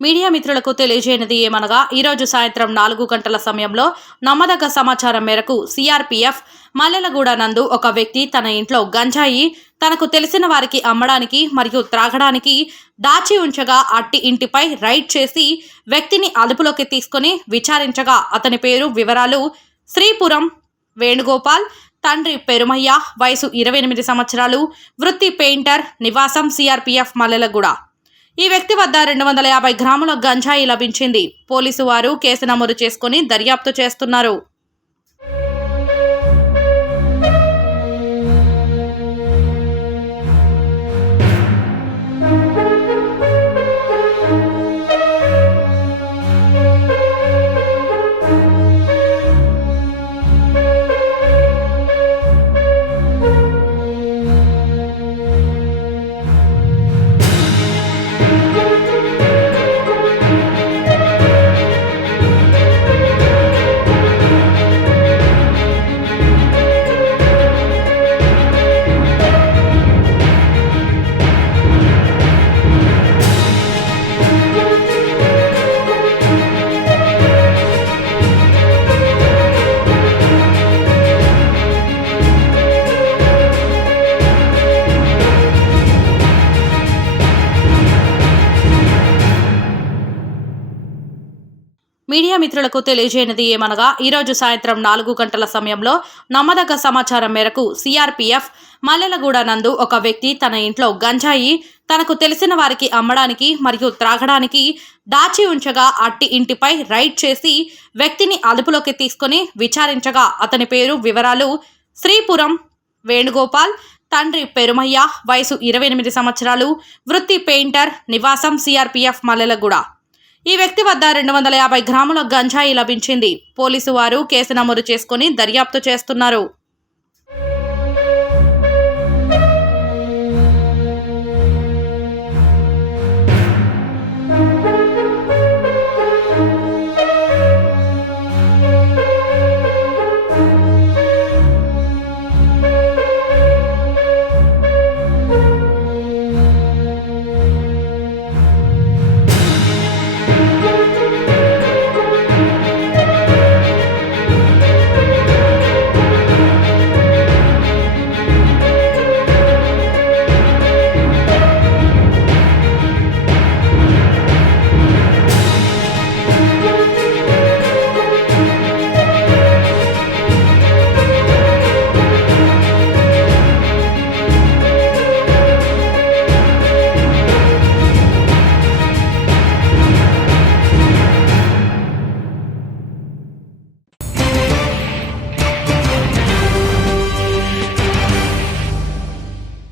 Media మిత్రులకు తెలియజేయనిది ఏమనగా ఈరోజు సాయంత్రం నాలుగు గంటల సమయంలో నమ్మదగ్గ సమాచారం మేరకు సిఆర్పీఎఫ్ మల్లెలగూడ నందు ఒక వ్యక్తి తన ఇంట్లో గంజాయి తనకు తెలిసిన వారికి అమ్మడానికి మరియు త్రాగడానికి దాచి ఉంచగా అట్టి ఇంటిపై రైడ్ చేసి వ్యక్తిని అదుపులోకి తీసుకొని విచారించగా. అతని పేరు వివరాలు శ్రీపురం వేణుగోపాల్ తండ్రి పెరుమయ్య వయసు ఇరవై ఎనిమిది సంవత్సరాలు వృత్తి పెయింటర్ నివాసం సిఆర్పిఎఫ్ మల్లెలగూడ. ఈ వ్యక్తి వద్ద రెండు వందల యాభై గ్రాముల గంజాయి లభించింది. పోలీసు వారు కేసు నమోదు చేసుకుని దర్యాప్తు చేస్తున్నారు. మీడియా మిత్రులకు తెలియజేయనిది ఏమనగా ఈరోజు సాయంత్రం నాలుగు గంటల సమయంలో నమ్మదగ్గ సమాచారం మేరకు సిఆర్పీఎఫ్ మల్లెలగూడ నందు ఒక వ్యక్తి తన ఇంట్లో గంజాయి తనకు తెలిసిన వారికి అమ్మడానికి మరియు త్రాగడానికి దాచి ఉంచగా అట్టి ఇంటిపై రైడ్ చేసి వ్యక్తిని అదుపులోకి తీసుకొని విచారించగా అతని పేరు వివరాలు శ్రీపురం వేణుగోపాల్ తండ్రి పెరుమయ్య వయసు ఇరవై ఎనిమిది సంవత్సరాలు వృత్తి పెయింటర్ నివాసం సిఆర్పీఎఫ్ మల్లెలగూడ. ఈ వ్యక్తి వద్ద రెండు వందల యాభై గ్రాముల గంజాయి లభించింది. పోలీసు వారు కేసు నమోదు చేసుకుని దర్యాప్తు చేస్తున్నారు.